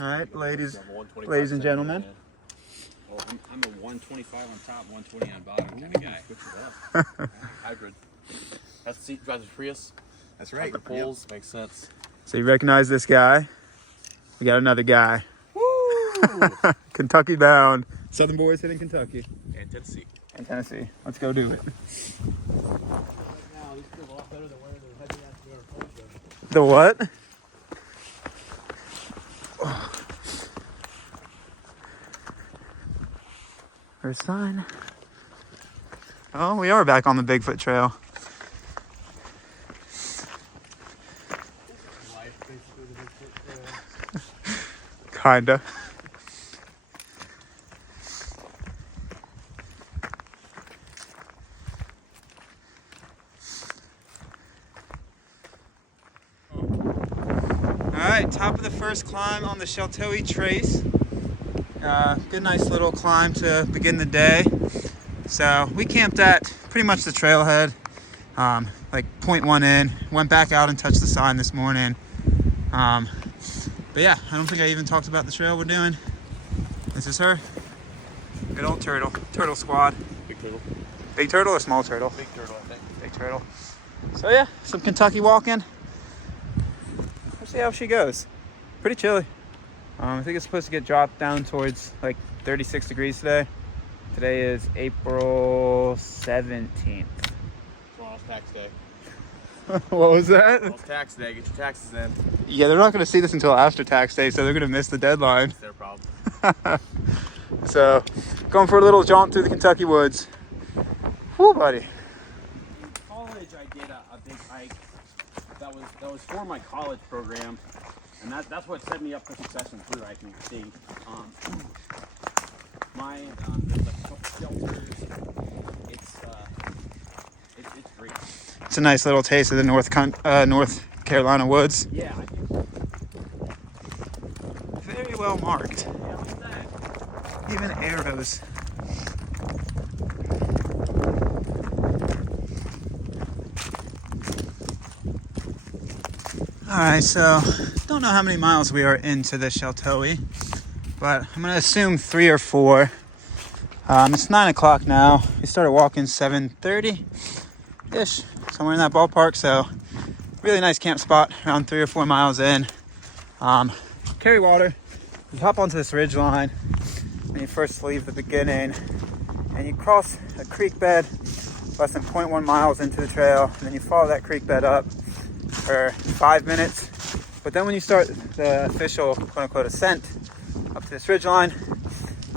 All right, ladies and gentlemen. Well, I'm a 125 on top, 120 on bottom kind of guy. Good for that. Hybrid. That's the seat drives a Prius. That's right. Hybrid poles, makes sense. So you recognize this guy? We got another guy. Woo! Kentucky bound. Southern boys hitting Kentucky. And Tennessee. And Tennessee. Let's go do it. The what? There's a sign. Oh, we are back on the Bigfoot Trail. Kinda. Alright, top of the first climb on the Sheltowee trace. Good nice little climb to begin the day. So we camped at pretty much the trailhead, like 0.1 in. Went back out and touched the sign this morning. But yeah, I don't think I even talked about the trail we're doing. This is her. Good old turtle. Turtle squad. Big turtle. Big turtle or small turtle? Big turtle, I think. Big turtle. So yeah, some Kentucky walking. Let's see how she goes. Pretty chilly. I think it's supposed to get dropped down towards like 36 degrees today. Today is April 17th. Tomorrow's tax day. What was that? Tomorrow's tax day. Get your taxes in. Yeah, they're not going to see this until after tax day, so they're going to miss the deadline. It's their problem. So, going for a little jaunt through the Kentucky woods. Whoo, buddy. In college, I did a big hike. That was for my college program, and that's what set me up for success in through hiking. See, there's like shelters. It's great. It's a nice little taste of the North Carolina woods. Yeah. Very well marked. Yeah, look at that. Even arrows. Alright, so don't know how many miles we are into the Sheltowee, but I'm going to assume 3 or 4. It's 9 o'clock now. We started walking 7:30-ish, somewhere in that ballpark, so really nice camp spot around 3 or 4 miles in. Carry water. You hop onto this ridge line when you first leave the beginning, and you cross a creek bed less than 0.1 miles into the trail, and then you follow that creek bed up for 5 minutes. But then when you start the official quote-unquote ascent up to this ridge line,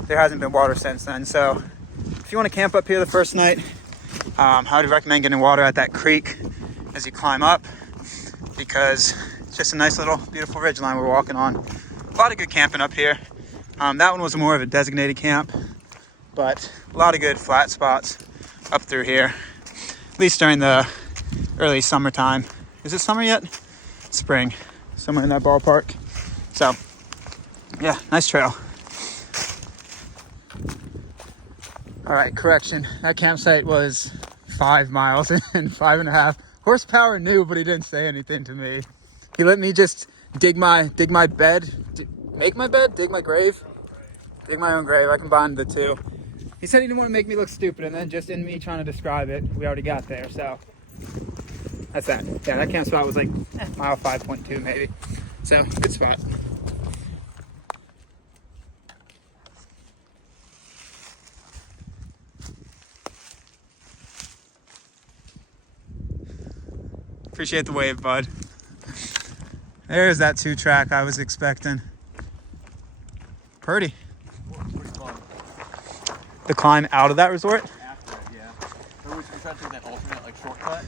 there hasn't been water since then. So if you want to camp up here the first night, I would recommend getting water at that creek as you climb up, because it's just a nice little beautiful ridge line we're walking on. A lot of good camping up here. That one was more of a designated camp, but a lot of good flat spots up through here, at least during the early summertime. Is it summer yet? Spring, somewhere in that ballpark. So yeah, nice trail. All right, correction. That campsite was 5 miles and 5.5 horsepower new, but he didn't say anything to me. He let me just dig my bed, make my bed, dig my grave, dig my own grave. I combined the two. He said he didn't want to make me look stupid, and then just in me trying to describe it, we already got there. So that's that. Yeah, that camp spot was like mile 5.2 maybe. So good spot. Appreciate the wave, bud. There's that 2-track I was expecting. Pretty. The climb out of that resort? After it, yeah. Or we tried to take that alternate, like, shortcut.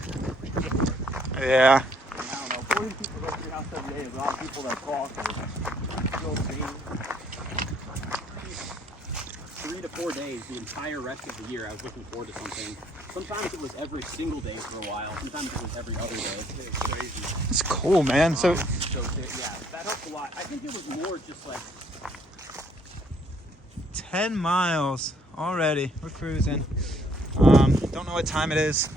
Yeah. I don't know. 40 people go through House 78. There's a lot of people that cross or go green. 3 to 4 days, the entire rest of the year, I was looking forward to something. Sometimes it was every single day for a while. Sometimes it was every other day. It's crazy. It's cool, man. So yeah, that helped a lot. I think it was more just like 10 miles already. We're cruising. Don't know what time it is.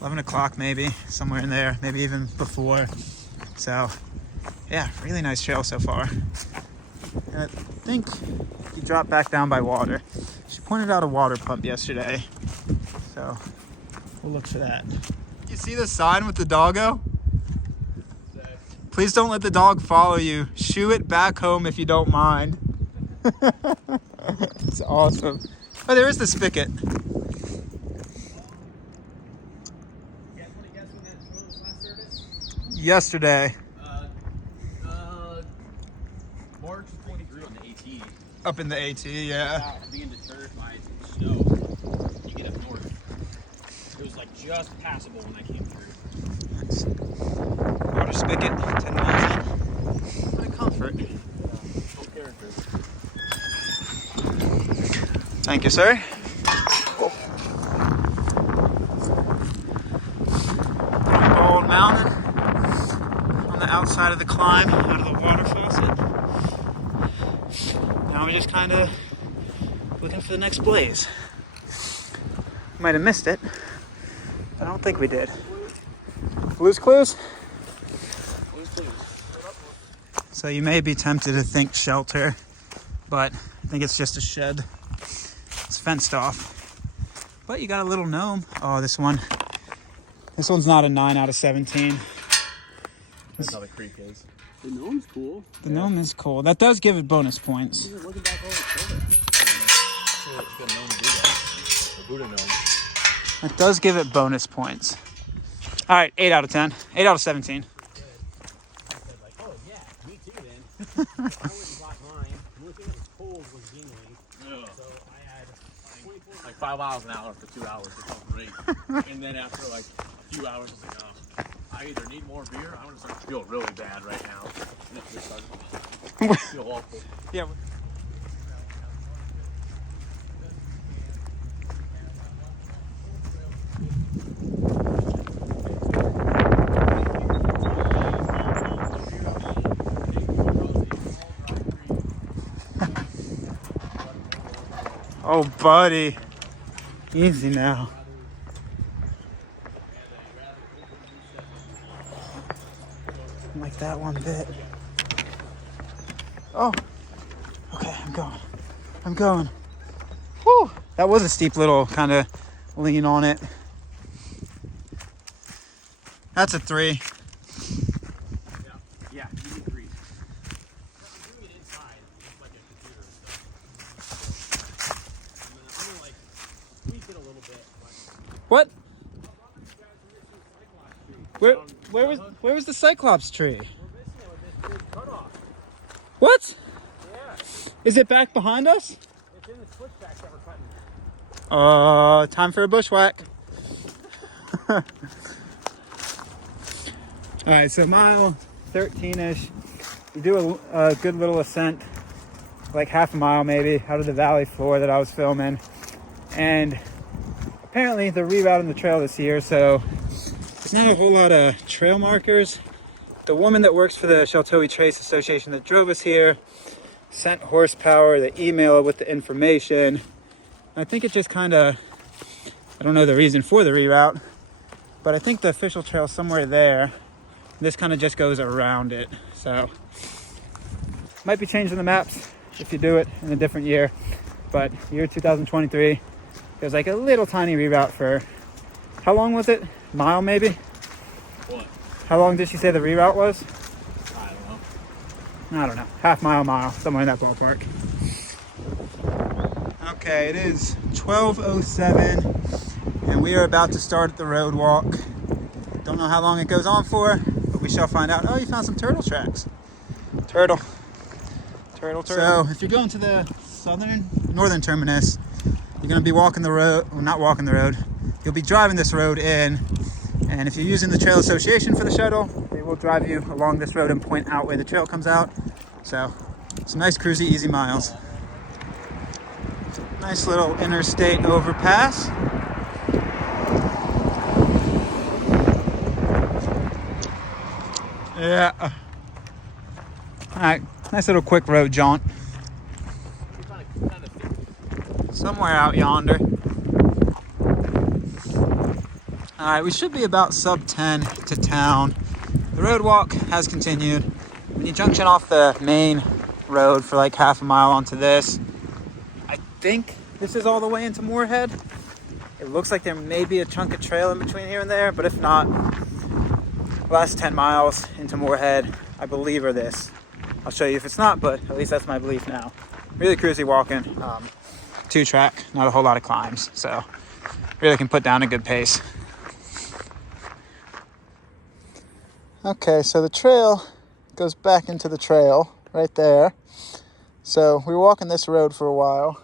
11 o'clock maybe, somewhere in there, maybe even before. So yeah, really nice trail so far. I think he dropped back down by water. She pointed out a water pump yesterday, so we'll look for that. You see the sign with the doggo? Please don't let the dog follow you. Shoo it back home if you don't mind. It's awesome. Oh, there is the spigot. Yesterday. March 23 on the AT. Up in the AT, yeah. Being deterred by snow. You get up north. It was like just passable when I came through. Nice. Water spigot, 10 miles in. What a comfort. Full character. Thank you, sir. Bald mountain on the outside of the climb, out of the water faucet. Now we're just kind of looking for the next blaze. Might have missed it. I don't think we did. Blue's Clues? So you may be tempted to think shelter, but I think it's just a shed. It's fenced off. But you got a little gnome. Oh, this one's not a 9 out of 17. That's how the creek is. The gnome's cool. The gnome is cool. That does give it bonus points. Looking back over the Buddha gnome. It does give it bonus points. All right, 8 out of 10. 8 out of 17. I said like, oh yeah, me too then. I wouldn't block mine. The only thing that was cold was Yingling. So I had 24 like 5 miles an hour for 2 hours. It felt great. And then after like a few hours, I was like, oh, I either need more beer. I'm gonna start to feel really bad right now. And it just started to feel awful. Yeah. Oh, buddy. Easy now. Like that one bit. Oh. Okay, I'm going. Whew. That was a steep little kind of lean on it. That's a 3. Yeah, you need 3. I'm doing it inside, just like a computer and stuff. I'm gonna like tweak it a little bit. What? Where was the Cyclops tree? We're missing it with this big cutoff. What? Yeah, Is it back behind us? it's in the switchbacks that we're cutting. Time for a bushwhack. All right, so mile 13-ish. You do a good little ascent, like half a mile maybe, out of the valley floor that I was filming. And apparently they're rerouting the trail this year, so there's not a whole lot of trail markers. The woman that works for the Sheltowee Trace Association that drove us here sent horsepower, the email with the information. I think it just kind of, I don't know the reason for the reroute, but I think the official trail is somewhere there. This kind of just goes around it. So might be changing the maps if you do it in a different year, but year 2023, there's like a little tiny reroute for, how long was it? Mile maybe? What? How long did she say the reroute was? I don't know. Half mile, somewhere in that ballpark. Okay, it is 12:07 and we are about to start the road walk. Don't know how long it goes on for, but we shall find out. Oh, you found some turtle tracks. Turtle. So if you're going to the northern terminus, you're going to be walking the road, well, not walking the road. You'll be driving this road in, and if you're using the Trail Association for the shuttle, they will drive you along this road and point out where the trail comes out. So some nice cruisy, easy miles. Nice little interstate overpass. Yeah. All right, nice little quick road jaunt. Somewhere out yonder. All right, we should be about sub 10 to town. The road walk has continued. When you junction off the main road for like half a mile onto this. I think this is all the way into Morehead. It looks like there may be a chunk of trail in between here and there, but if not, last 10 miles into Morehead, I believe, are this. I'll show you if it's not, but at least that's my belief now. Really cruisy walking, 2-track, not a whole lot of climbs, so really can put down a good pace. Okay, so the trail goes back into the trail right there. So we were walking this road for a while,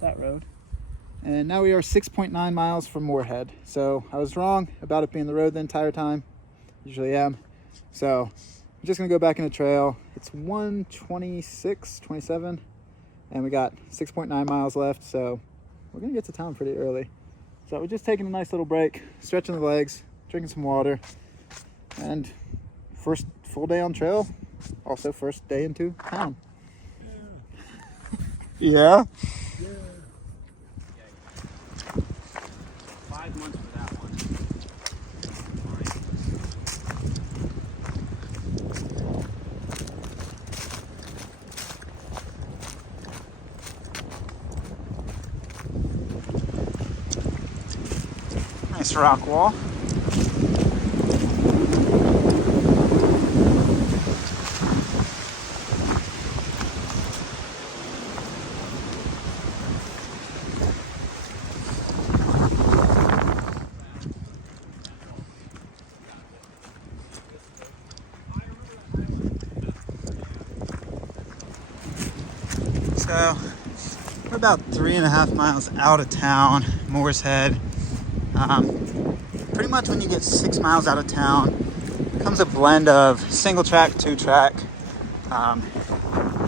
that road, and now we are 6.9 miles from Morehead. So I was wrong about it being the road the entire time, usually am. So I'm just gonna go back in the trail. It's 1:26, 27, and we got 6.9 miles left, so we're gonna get to town pretty early. So we're just taking a nice little break, stretching the legs, drinking some water, and first full day on trail, also first day into town. Yeah? Yeah. 5 months for that one. Nice rock wall. So we're about 3.5 miles out of town, Morehead. Pretty much when you get 6 miles out of town, it comes a blend of single track, 2-track.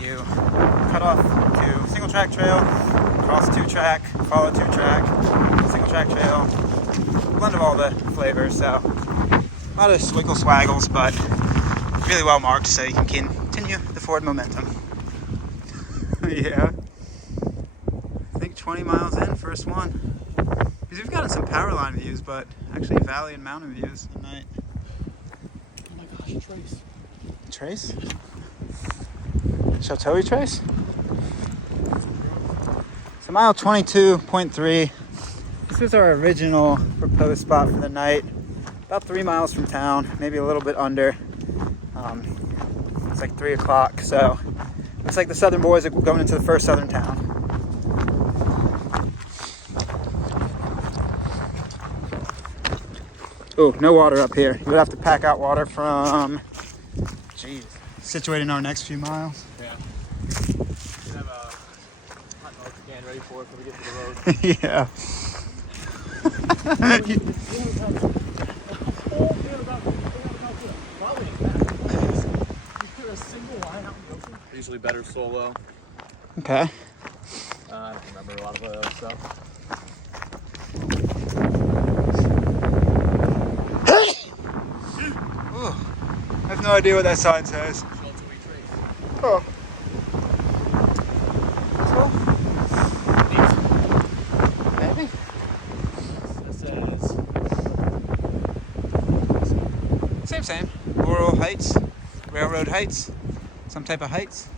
You cut off to single track trail, cross 2-track, follow 2-track, single track trail, blend of all the flavors. So a lot of swiggle swaggles, but really well marked so you can continue the forward momentum. Yeah, I think 20 miles in, first one. Because we've gotten some power line views, but actually valley and mountain views at night. Oh my gosh, Trace. Trace? Sheltowee Trace? So mile 22.3. This was our original proposed spot for the night. About 3 miles from town, maybe a little bit under. It's like 3 o'clock, so looks like the Southern boys are going into the first southern town. Oh, no water up here. You would have to pack out water from, situated in our next few miles. Yeah. We have a hot milk can ready for it when we get to the road. Yeah. Usually better solo. Okay. I don't remember a lot of those stuff. I have no idea what that sign says. Sheltowee Trace. Oh. Maybe. It says Same. Laurel Heights, Railroad Heights, some type of heights.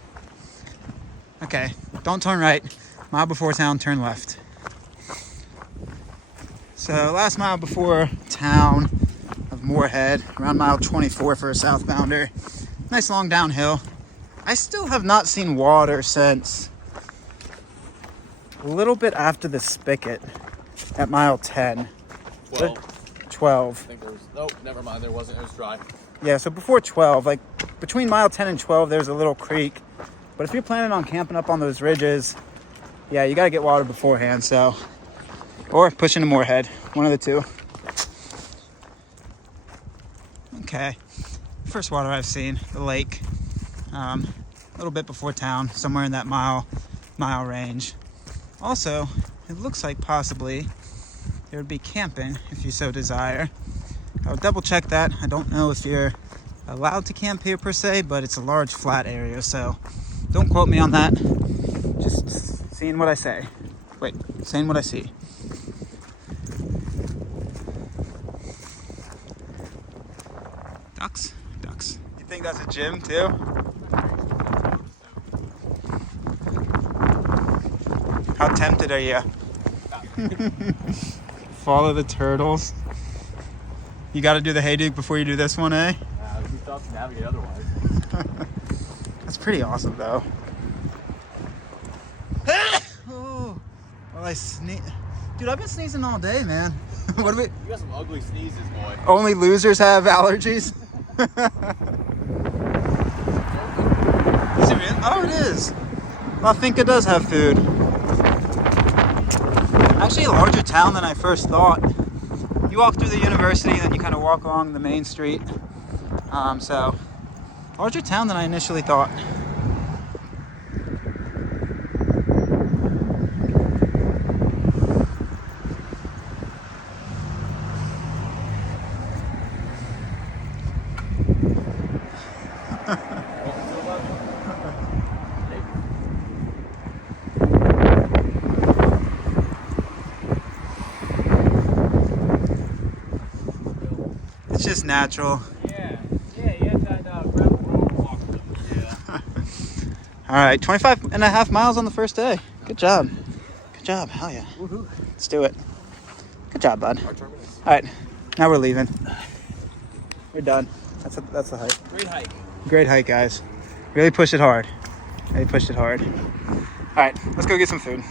Okay, don't turn right. Mile before town, turn left. So last mile before town of Morehead, around mile 24 for a southbounder. Nice long downhill. I still have not seen water since a little bit after the spigot at mile 10. 12. I think there was, nope, never mind, there wasn't, it was dry. Yeah, so before 12, like between mile 10 and 12, there's a little creek. But if you're planning on camping up on those ridges, yeah, you gotta get water beforehand, so. Or push into Morehead, one of the two. Okay, first water I've seen, the lake. A little bit before town, somewhere in that mile range. Also, it looks like possibly there would be camping if you so desire. I'll double check that. I don't know if you're allowed to camp here per se, but it's a large flat area, so don't quote me on that. Just seeing what I say. Wait, saying what I see. Ducks. You think that's a gym too? How tempted are you? Follow the turtles. You got to do the Hayduke before you do this one, eh? It'd be tough to navigate otherwise. That's pretty awesome, though. Oh, well, I sneeze. Dude, I've been sneezing all day, man. What do we? You got some ugly sneezes, boy. Only losers have allergies. Is it really? Oh, it is. I think it does have food. Actually, a larger town than I first thought. You walk through the university, and then you kind of walk along the main street. So, larger town than I initially thought. It's just natural. Yeah, you had that gravel road walk. Yeah. All right, 25 and a half miles on the first day. Good job. Good job. Hell yeah. Woohoo. Let's do it. Good job, bud. Our terminus. All right, now we're leaving. We're done. That's the hike. Great hike. Great hike, guys. Really pushed it hard. Really pushed it hard. All right, let's go get some food.